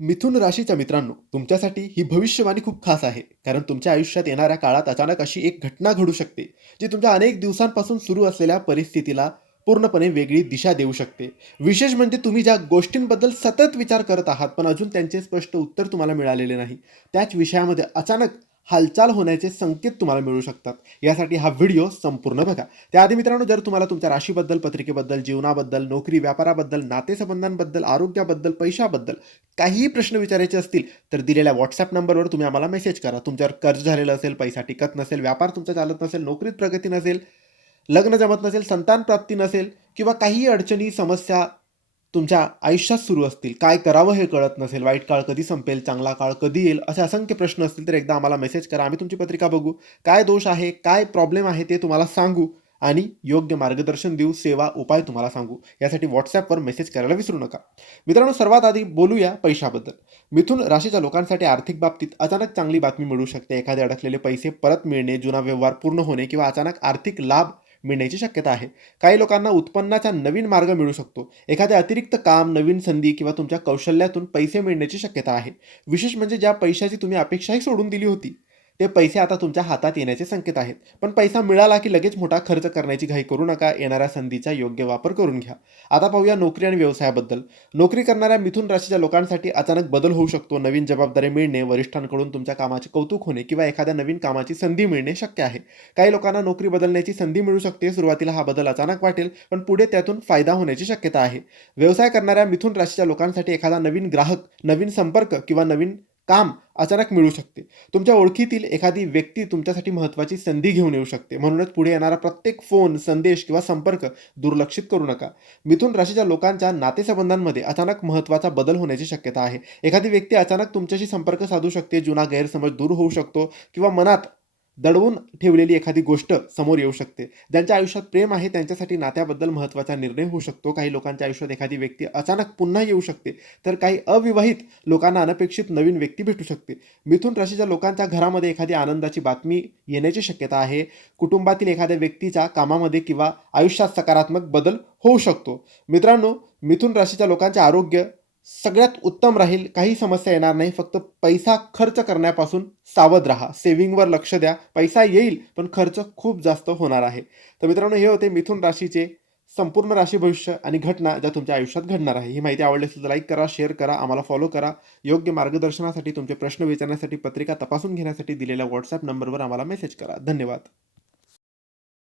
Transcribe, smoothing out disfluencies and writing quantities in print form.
मिथुन राशीच्या मित्रांनो, तुमच्यासाठी ही भविष्यवाणी खूप खास आहे. कारण तुमच्या आयुष्यात येणाऱ्या काळात अचानक अशी एक घटना घडू शकते, जी तुमच्या अनेक दिवसांपासून सुरू असलेल्या परिस्थितीला पूर्णपणे वेगळी दिशा देऊ शकते. विशेष म्हणजे तुम्ही ज्या गोष्टींबद्दल सतत विचार करत आहात, पण अजून त्यांचे स्पष्ट उत्तर तुम्हाला मिळालेले नाही. त्याच विषयामध्ये अचानक हालचाल होण्याचे संकेत तुम्हाला मिळू शकतात. यासाठी हा व्हिडिओ संपूर्ण बघा. त्याआधी मित्रांनो, जर तुम्हाला तुमच्या राशीबद्दल, पत्रिकेबद्दल, जीवनाबद्दल, नोकरी, व्यापाराबद्दल, नातेसंबंधांबद्दल, आरोग्याबद्दल, पैशाबद्दल काहीही प्रश्न विचारायचे असतील, तर दिलेल्या WhatsApp नंबरवर तुम्ही आम्हाला मेसेज करा. तुमच्यावर कर्ज झालेलं असेल, पैसा टिकत नसेल, व्यापार तुमचा चालत नसेल, नोकरीत प्रगती नसेल, लग्न जमत नसेल, संतान प्राप्ती नसेल किंवा काहीही अडचणी, समस्या तुमच्या आयुष्यात सुरू असतील, काय करावं हे कळत नसेल, वाईट काळ कधी संपेल, चांगला काळ कधी येईल, असे असंख्य प्रश्न असतील, तर एकदा आम्हाला मेसेज करा. आम्ही तुमची पत्रिका बघू. काय दोष आहे, काय प्रॉब्लेम आहे ते तुम्हाला सांगू आणि योग्य मार्गदर्शन देऊ, सेवा, उपाय तुम्हाला सांगू. यासाठी WhatsAppवर मेसेज करायला विसरू नका. मित्रांनो, सर्वात आधी बोलूया पैशाबद्दल. मिथुन राशीच्या लोकांसाठी आर्थिक बाबतीत अचानक चांगली बातमी मिळू शकते. एखादे अडकलेले पैसे परत मिळणे, जुना व्यवहार पूर्ण होणे किंवा अचानक आर्थिक लाभ मिळण्याची शक्यता आहे. काही लोकांना उत्पन्नाचा नवीन मार्ग मिळू शकतो. एखादे अतिरिक्त काम, नवीन संधी किंवा तुमच्या कौशल्यातून पैसे मिळण्याची शक्यता आहे. विशेष म्हणजे ज्या पैशाची तुम्ही अपेक्षाही सोडून दिली होती, ते पैसे आता तुमच्या हातात येण्याचे संकेत आहेत. पण पैसा मिळाला की लगेच मोठा खर्च करण्याची घाई करू नका. येणाऱ्या संधीचा योग्य वापर करून घ्या. आता पाहूया नोकरी आणि व्यवसायाबद्दल. नोकरी करणाऱ्या मिथुन राशीच्या लोकांसाठी अचानक बदल होऊ शकतो. नवीन जबाबदारी मिळणे, वरिष्ठांकडून तुमच्या कामाचे कौतुक होणे किंवा एखाद्या नवीन कामाची संधी मिळणे शक्य आहे. काही लोकांना नोकरी बदलण्याची संधी मिळू शकते. सुरुवातीला हा बदल अचानक वाटेल, पण पुढे त्यातून फायदा होण्याची शक्यता आहे. व्यवसाय करणाऱ्या मिथुन राशीच्या लोकांसाठी एखादा नवीन ग्राहक, नवीन संपर्क किंवा नवीन काम अचानक मिळू शकते. तुमच्या ओळखीतील एखादी व्यक्ती तुमच्यासाठी महत्त्वाची संधी घेऊन येऊ शकते. म्हणूनच पुढे येणारा प्रत्येक फोन, संदेश किंवा संपर्क दुर्लक्षित करू नका. मिथुन राशीच्या लोकांच्या नातेसंबंधांमध्ये अचानक महत्त्वाचा बदल होण्याची शक्यता आहे. एखादी व्यक्ती अचानक तुमच्याशी संपर्क साधू शकते, जुना गैरसमज दूर होऊ शकतो किंवा मनात दडवून ठेवलेली एखादी गोष्ट समोर येऊ शकते. ज्यांच्या आयुष्यात प्रेम आहे त्यांच्यासाठी नात्याबद्दल महत्त्वाचा निर्णय होऊ शकतो. काही लोकांच्या आयुष्यात एखादी व्यक्ती अचानक पुन्हा येऊ शकते, तर काही अविवाहित लोकांना अनपेक्षित नवीन व्यक्ती भेटू शकते. मिथुन राशीच्या लोकांच्या घरामध्ये एखादी आनंदाची बातमी येण्याची शक्यता आहे. कुटुंबातील एखाद्या व्यक्तीच्या कामामध्ये किंवा आयुष्यात सकारात्मक बदल होऊ शकतो. मित्रांनो, मिथुन राशीच्या लोकांचे आरोग्य सगळ्यात उत्तम राहील. काही समस्या येणार नाही. फक्त पैसा खर्च करण्यापासून सावध राहा. सेव्हिंगवर लक्ष द्या. पैसा येईल, पण खर्च खूप जास्त होणार आहे. तर मित्रांनो, हे होते मिथुन राशीचे संपूर्ण राशी भविष्य आणि घटना ज्या तुमच्या आयुष्यात घडणार आहे. ही माहिती आवडली असेल तर लाईक करा, शेअर करा, आम्हाला फॉलो करा. योग्य मार्गदर्शनासाठी, तुमचे प्रश्न विचारण्यासाठी, पत्रिका तपासून घेण्यासाठी दिलेल्या WhatsApp नंबरवर आम्हाला मेसेज करा. धन्यवाद.